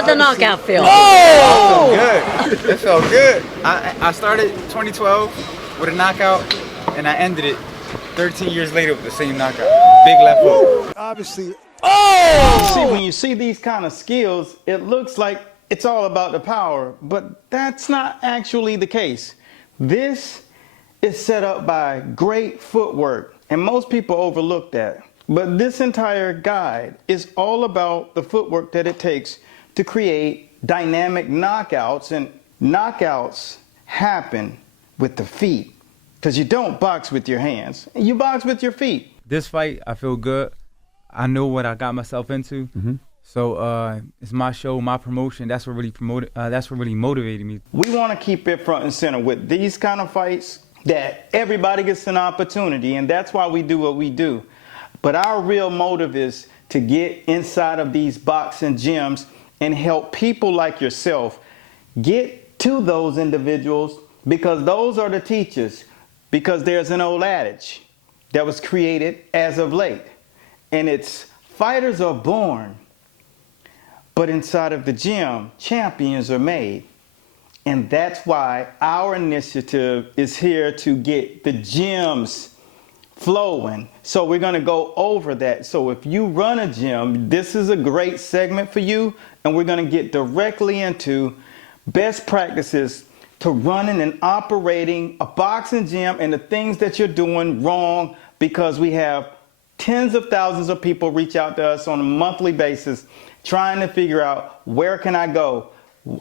How'd the knockout feel? Oh! It felt good. It felt good. I started 2012 with a knockout, and I ended it 13 years later with the same knockout. Big left hook. Obviously. Oh! See, when you see these kind of skills, it looks like it's all about the power, but that's not actually the case. This is set up by great footwork, and most people overlook that. But this entire guide is all about the footwork that it takes to create dynamic knockouts, and knockouts happen with the feet, because you don't box with your hands, you box with your feet. This fight, I feel good. I know what I got myself into. So it's my show, my promotion. That's what really motivated me. We want to keep it front and center with these kind of fights, that everybody gets an opportunity, and that's why we do what we do. But our real motive is to get inside of these boxing gyms and help people like yourself get to those individuals, because those are the teachers. Because there's an old adage that was created as of late, and it's fighters are born, but inside of the gym, champions are made. And that's why our initiative is here to get the gyms flowing. So we're going to go over that. So if you run a gym, this is a great segment for you, and we're going to get directly into best practices to running and operating a boxing gym and the things that you're doing wrong, because we have tens of thousands of people reach out to us on a monthly basis trying to figure out, where can I go?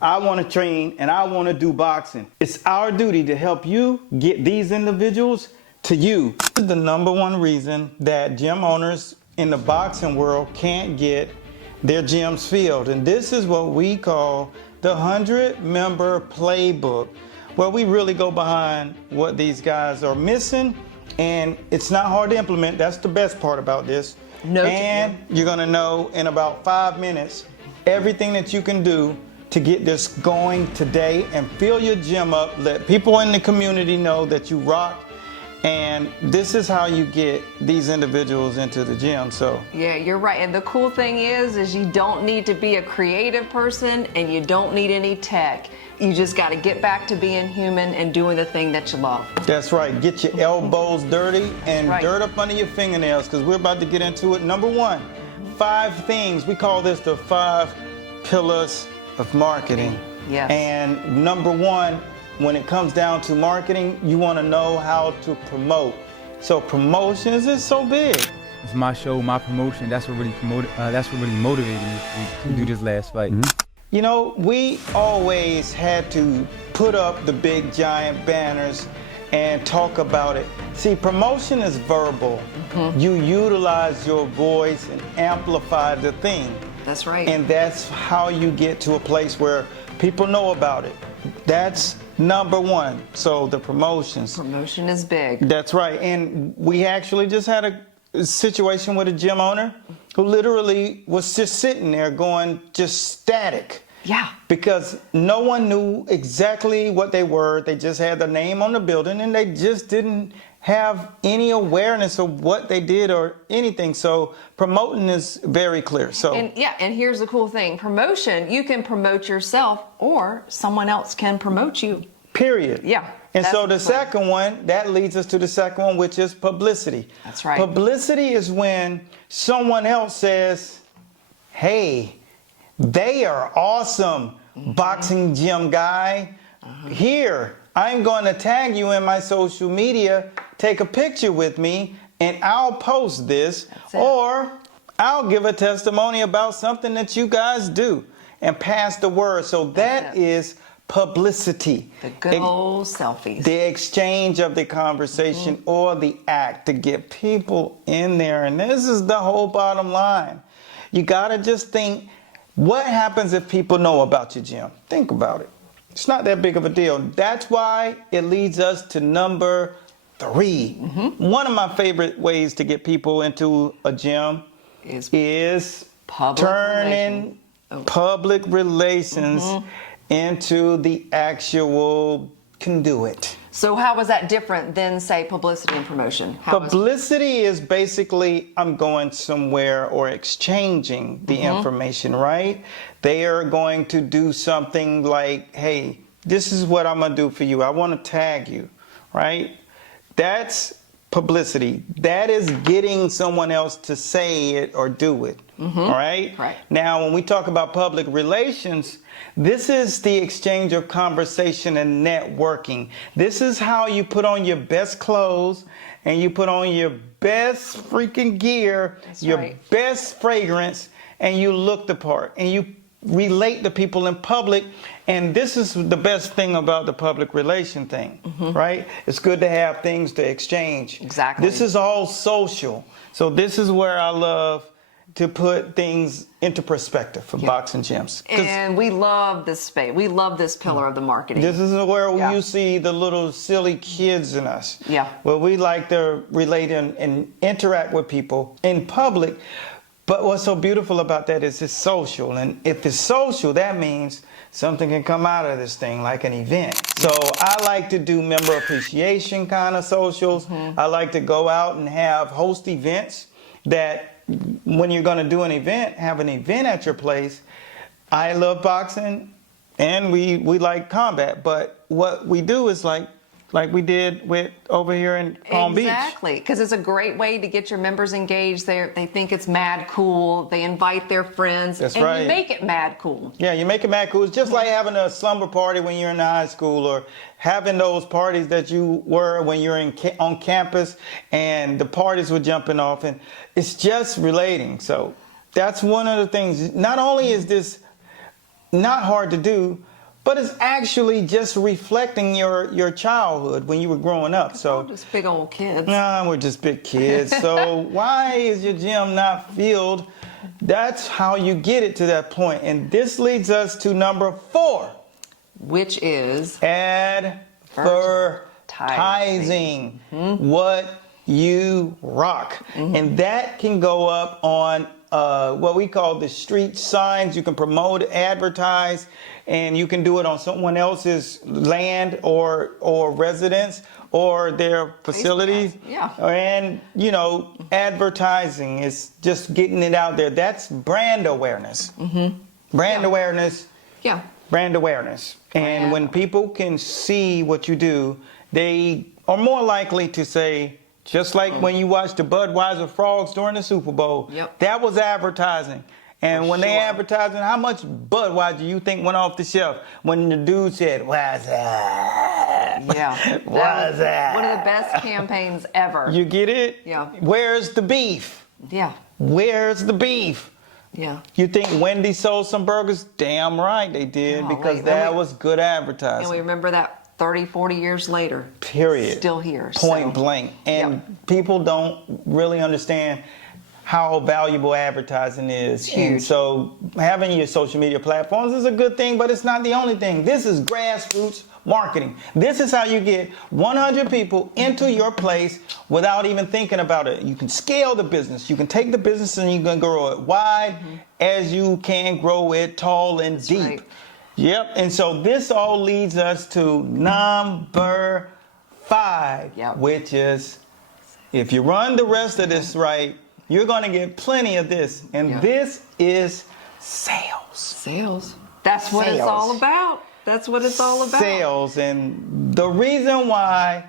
I want to train and I want to do boxing. It's our duty to help you get these individuals to you. This is the #1 reason that gym owners in the boxing world can't get their gyms filled. And this is what we call the 100-member playbook, where we really go behind what these guys are missing, and it's not hard to implement. That's the best part about this. And you're gonna know in about 5 minutes everything that you can do to get this going today and fill your gym up. Let people in the community know that you rock. And this is how you get these individuals into the gym. So yeah, you're right. And the cool thing is you don't need to be a creative person, and you don't need any tech. You just got to get back to being human and doing the thing that you love. That's right. Get your elbows dirty and dirt up under your fingernails, because we're about to get into it. #1, 5 things. We call this the 5 pillars of marketing. Yes. And #1, when it comes down to marketing, you want to know how to promote. So promotions is so big. It's my show, my promotion. That's what really motivated me to do this last fight. You know, we always had to put up the big giant banners and talk about it. See, promotion is verbal. You utilize your voice and amplify the thing. That's right. And that's how you get to a place where people know about it. That's #1. So the promotions. Promotion is big. That's right. And we actually just had a situation with a gym owner who literally was just sitting there going just static. Yeah. Because no one knew exactly what they were. They just had the name on the building, and they just didn't have any awareness of what they did or anything. So promoting is very clear. So and here's the cool thing. Promotion, you can promote yourself, or someone else can promote you. Period. Yeah. And so the second one, that leads us to the second one, which is publicity. That's right. Publicity is when someone else says, hey, they are awesome, boxing gym guy. Here, I'm going to tag you in my social media, take a picture with me, and I'll post this, or I'll give a testimony about something that you guys do and pass the word. So that is publicity. The good old selfies. The exchange of the conversation or the act to get people in there. And this is the whole bottom line. You got to just think, what happens if people know about your gym? Think about it. It's not that big of a deal. That's why it leads us to #3. One of my favorite ways to get people into a gym is turning public relations into the actual conduit. So how was that different than, say, publicity and promotion? Publicity is basically I'm going somewhere or exchanging the information, right? They are going to do something like, hey, this is what I'm going to do for you. I want to tag you, right? That's publicity. That is getting someone else to say it or do it, all right? Right. Now, when we talk about public relations, this is the exchange of conversation and networking. This is how you put on your best clothes and you put on your best freaking gear, your best fragrance, and you look the part and you relate to people in public. And this is the best thing about the public relation thing, right? It's good to have things to exchange. Exactly. This is all social. So this is where I love to put things into perspective for Boxing Gems. And we love this space. We love this pillar of the marketing. This is where you see the little silly kids in us. Yeah. Where we like to relate and interact with people in public. But what's so beautiful about that is it's social. And if it's social, that means something can come out of this thing, like an event. So I like to do member appreciation kind of socials. I like to go out and host events that when you're going to do an event, have an event at your place. I love boxing and we like combat, but what we do is like we did with over here in Palm Beach. Exactly, because it's a great way to get your members engaged. They think it's mad cool. They invite their friends. That's and right. you make it mad cool. Yeah, you make it mad cool. It's just like having a slumber party when you're in high school, or having those parties that you were when you're on campus and the parties were jumping off, and it's just relating. So that's one of the things. Not only is this not hard to do, but it's actually just reflecting your childhood when you were growing up. So we're just big old kids. Nah, we're just big kids. So why is your gym not filled? That's how you get it to that point. And this leads us to number 4, which is advertising. What you rock. And that can go up on what we call the street signs. You can promote, advertise, and you can do it on someone else's land or residence or their facility. Yeah. And, you know, advertising is just getting it out there. That's brand awareness. Brand awareness. Yeah. Brand awareness. And when people can see what you do, they are more likely to say, just like when you watch the Budweiser Frogs during the Super Bowl, that was advertising. And when they advertising, how much Budweiser you think went off the shelf when the dude said, "What's that?" Yeah. What's that? One of the best campaigns ever. You get it? Yeah. Where's the beef? Yeah. Where's the beef? Yeah. You think Wendy sold some burgers? Damn right they did, because that was good advertising. And we remember that 30, 40 years later. Period. Still here. Point blank. And people don't really understand how valuable advertising is. Huge. And so having your social media platforms is a good thing, but it's not the only thing. This is grassroots marketing. This is how you get 100 people into your place without even thinking about it. You can scale the business. You can take the business and you can grow it wide as you can grow it tall and deep. Right. Yep. And so this all leads us to number 5, which is, if you run the rest of this right, you're going to get plenty of this. And this is sales. Sales. That's what it's all about. That's what it's all about. Sales. And the reason why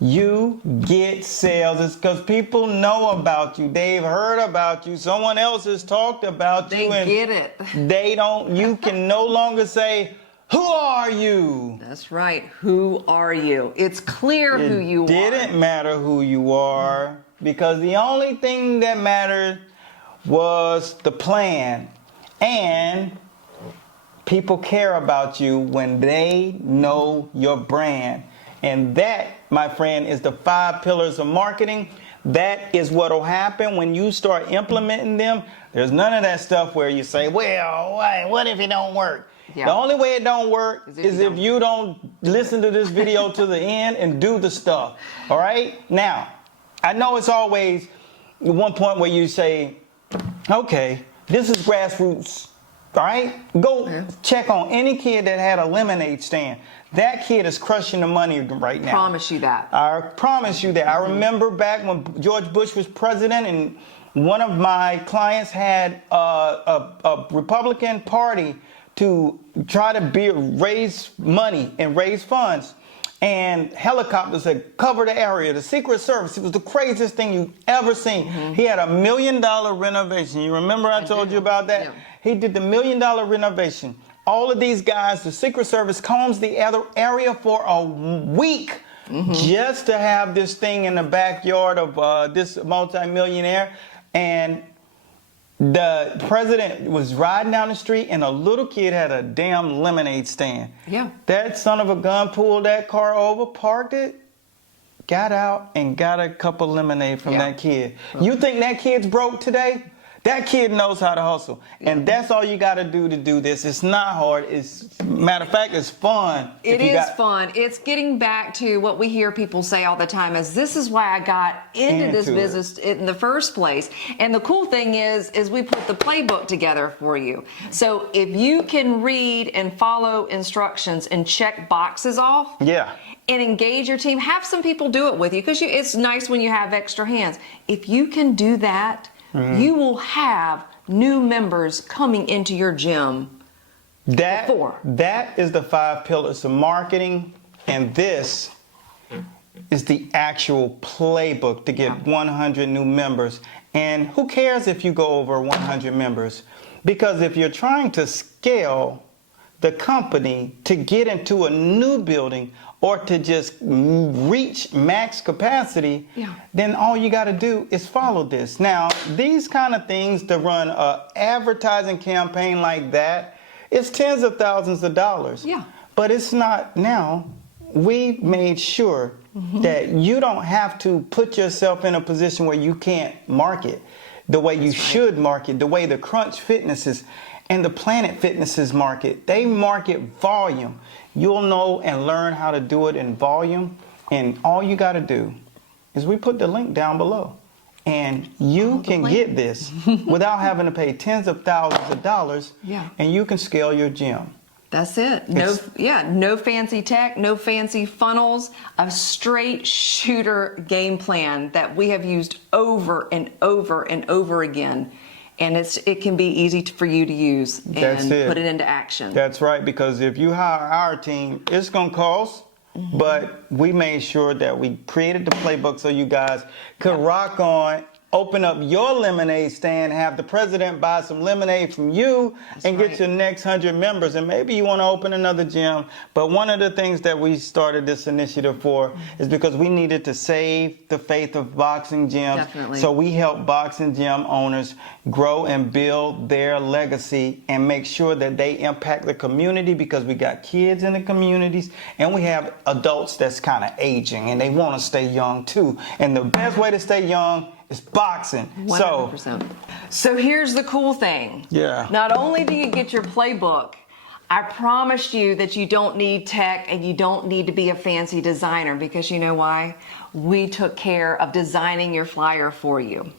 you get sales is because people know about you. They've heard about you. Someone else has talked about you. They get it. They don't, you can no longer say, "Who are you?" That's right. Who are you? It's clear who you are. It didn't matter who you are, because the only thing that mattered was the plan. And people care about you when they know your brand. And that, my friend, is the 5 pillars of marketing. That is what will happen when you start implementing them. There's none of that stuff where you say, "Well, what if it don't work?" Yeah. The only way it don't work is if you don't listen to this video to the end and do the stuff. All right? Now, I know it's always one point where you say, "Okay, this is grassroots right? Go check on any kid that had a lemonade stand. That kid is crushing the money right now. Promise you that. I promise you that. I remember back when George Bush was president, and one of my clients had a Republican Party to try to raise money and raise funds. And helicopters had covered the area. The Secret Service, it was the craziest thing you've ever seen. He had $1 million renovation. You remember I told you about that? Yeah. He did the $1 million renovation. All of these guys, the Secret Service combs the area for a week just to have this thing in the backyard of this multimillionaire. And the president was riding down the street and a little kid had a damn lemonade stand. Yeah. That son of a gun pulled that car over, parked it, got out, and got a cup of lemonade from that kid. You think that kid's broke today? That kid knows how to hustle. And that's all you got to do this. It's not hard. Matter of fact, it's fun. It is fun. It's getting back to what we hear people say all the time is this is why I got into this business in the first place. And the cool thing is we put the playbook together for you. So if you can read and follow instructions and check boxes off. Yeah. And engage your team. Have some people do it with you because it's nice when you have extra hands. If you can do that, you will have new members coming into your gym. That is the 5 pillars of marketing, and this is the actual playbook to get 100 new members. And who cares if you go over 100 members? Because if you're trying to scale the company to get into a new building or to just reach max capacity, then all you got to do is follow this. Now, these kind of things to run an advertising campaign like that, it's tens of thousands of dollars. Yeah. But it's not now. We made sure that you don't have to put yourself in a position where you can't market the way you should market, the way the Crunch Fitnesses and the Planet Fitnesses market. They market volume. You'll know and learn how to do it in volume. And all you got to do is we put the link down below. And you can get this without having to pay tens of thousands of dollars. And you can scale your gym. That's it. No fancy tech, no fancy funnels, a straight shooter game plan that we have used over and over and over again. And it can be easy for you to use and put it into action. That's right, because if you hire our team, it's going to cost, but we made sure that we created the playbook so you guys could rock on, open up your lemonade stand, have the president buy some lemonade from you, and get your next 100 members. And maybe you want to open another gym. But one of the things that we started this initiative for is because we needed to save the faith of boxing gyms. Definitely. So we help boxing gym owners grow and build their legacy and make sure that they impact the community, because we got kids in the communities and we have adults that's kind of aging and they want to stay young too. And the best way to stay young is boxing. 100%. So here's the cool thing. Not only do you get your playbook, I promised you that you don't need tech and you don't need to be a fancy designer, because you know why? We took care of designing your flyer for you.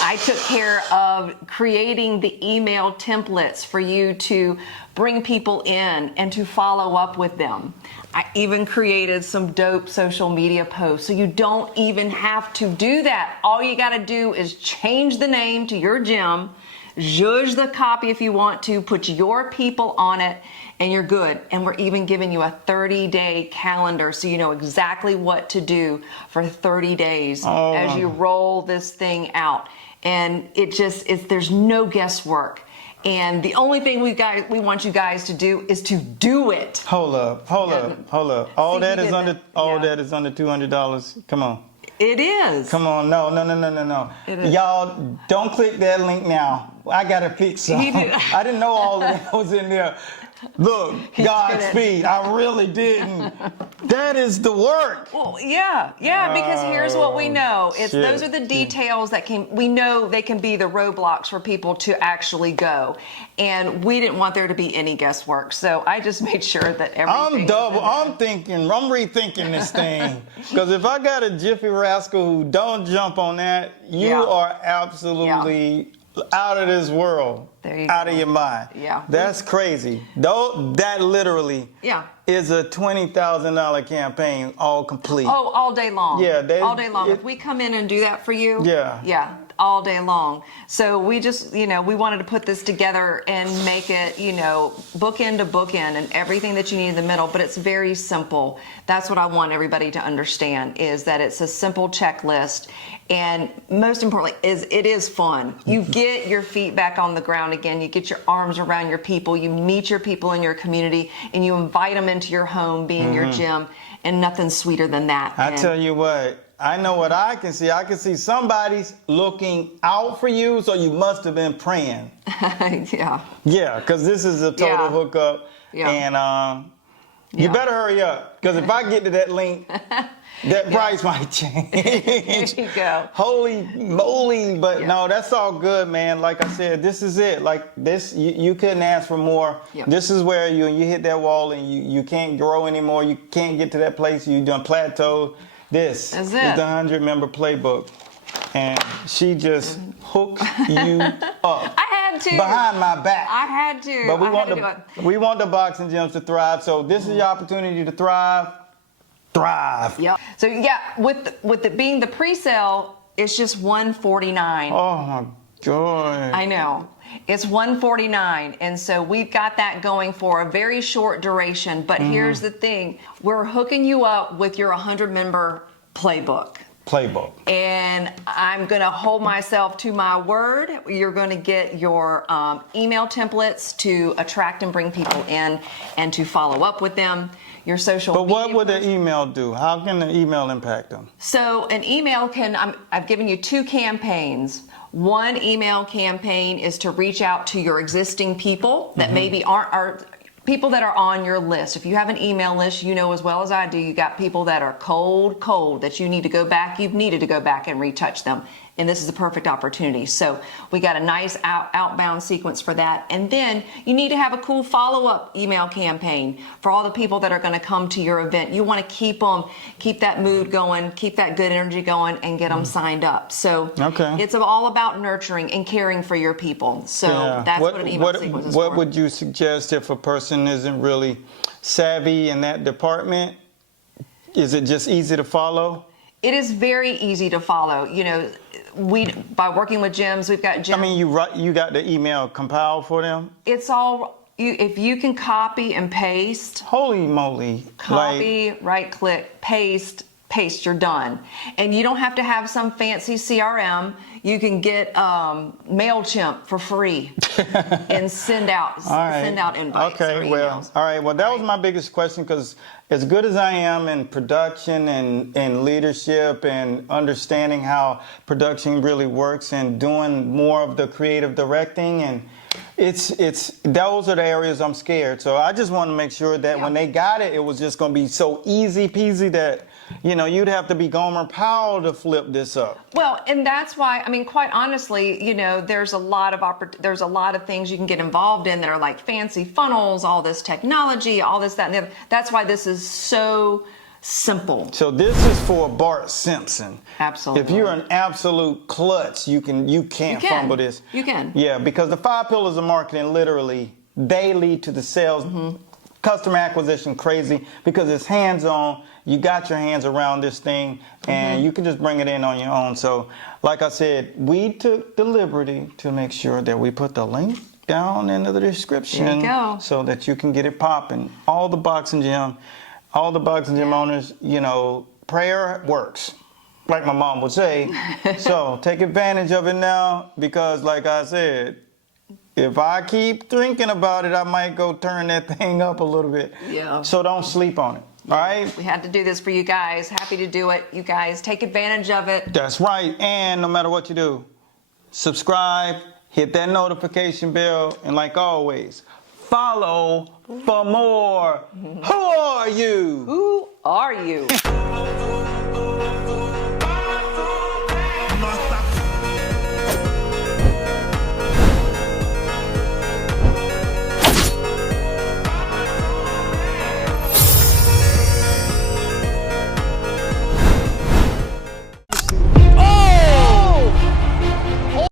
I took care of creating the email templates for you to bring people in and to follow up with them. I even created some dope social media posts, so you don't even have to do that. All you got to do is change the name to your gym, zhuzh the copy if you want to, put your people on it, and you're good. And we're even giving you a 30-day calendar so you know exactly what to do for 30 days as you roll this thing out. And there's no guesswork. And the only thing we want you guys to do is to do it. Hold up. All that is under $200. Come on. It is. Come on, no. Y'all, don't click that link now. I gotta fix something. I didn't know all of that was in there. Look, Godspeed. I really didn't. That is the work. Well, yeah, because here's what we know. Those are the details that we know they can be the roadblocks for people to actually go. And we didn't want there to be any guesswork. So I just made sure that everything. I'm rethinking this thing. Because if I got a Jiffy Rascal who don't jump on that, you are absolutely out of this world. There you out go. of your mind. Yeah. That's crazy. Though that literally is a $20,000 campaign, all complete. Oh, all day long. Yeah, all day long. If we come in and do that for you, all day long. So we just, we wanted to put this together and make it, bookend to bookend and everything that you need in the middle, but it's very simple. That's what I want everybody to understand, is that it's a simple checklist, and most importantly is it is fun. You get your feet back on the ground again, you get your arms around your people, you meet your people in your community, and you invite them into your home, being your gym, and nothing's sweeter than that. I tell you what, I know what I can see. I can see somebody's looking out for you, so you must have been praying. Yeah, because this is a total hookup. And you better hurry up, because if I get to that link, that price might change. There you go. Holy moly. But no, that's all good, man. Like I said, this is it. Like this, you couldn't ask for more. This is where you hit that wall and you can't grow anymore. You can't get to that place. You done plateaued. This is the 100-member playbook. And she just hooked you up. I had to. Behind my back. I had to. But we want the boxing gyms to thrive. So this is your opportunity to thrive. Yep. So with it being the pre-sale, it's just $149. Oh my God. I know. It's $149, and so we've got that going for a very short duration. But here's the thing: we're hooking you up with your 100-member playbook. And I'm going to hold myself to my word. You're going to get your email templates to attract and bring people in, and to follow up with them. Your social media. But what would the email do? How can the email impact them? So an email I've given you 2 campaigns. One email campaign is to reach out to your existing people that maybe aren't people that are on your list. If you have an email list, you know as well as I do, you got people that are cold, that you need to go back, you've needed to go back and retouch them. And this is a perfect opportunity. So we got a nice outbound sequence for that. And then you need to have a cool follow-up email campaign for all the people that are going to come to your event. You want to keep that mood going, keep that good energy going, and get them signed up. So it's all about nurturing and caring for your people. So that's what an email sequence is for. What would you suggest if a person isn't really savvy in that department? Is it just easy to follow? It is very easy to follow. By working with gyms, we've got gyms. I mean, you got the email compiled for them? It's all, if you can copy and paste. Holy moly. Copy, right click, paste, you're done. And you don't have to have some fancy CRM. You can get MailChimp for free and send out invites. Okay, well, all right. Well, that was my biggest question, because as good as I am in production and leadership and understanding how production really works and doing more of the creative directing, and it's those are the areas I'm scared. So I just want to make sure that when they got it, it was just going to be so easy peasy that you'd have to be Gomer Powell to flip this up. Well, and that's why, I mean, quite honestly, there's a lot of things you can get involved in that are like fancy funnels, all this technology, all this, that, and the other. That's why this is so simple. So this is for Bart Simpson. Absolutely. If you're an absolute klutz, you can't fumble this. You can. Yeah, because the 5 pillars of marketing, literally, they lead to the sales. Customer acquisition crazy, because it's hands-on. You got your hands around this thing, and you can just bring it in on your own. So, like I said, we took the liberty to make sure that we put the link down into the description. There you go. So that you can get it popping. All the boxing gym owners, prayer works, like my mom would say. So take advantage of it now, because like I said, if I keep thinking about it, I might go turn that thing up a little bit. Yeah. So don't sleep on it. All right? We had to do this for you guys. Happy to do it. You guys, take advantage of it. That's right. And no matter what you do, subscribe, hit that notification bell, and like always, follow for more. Who are you? Who are you?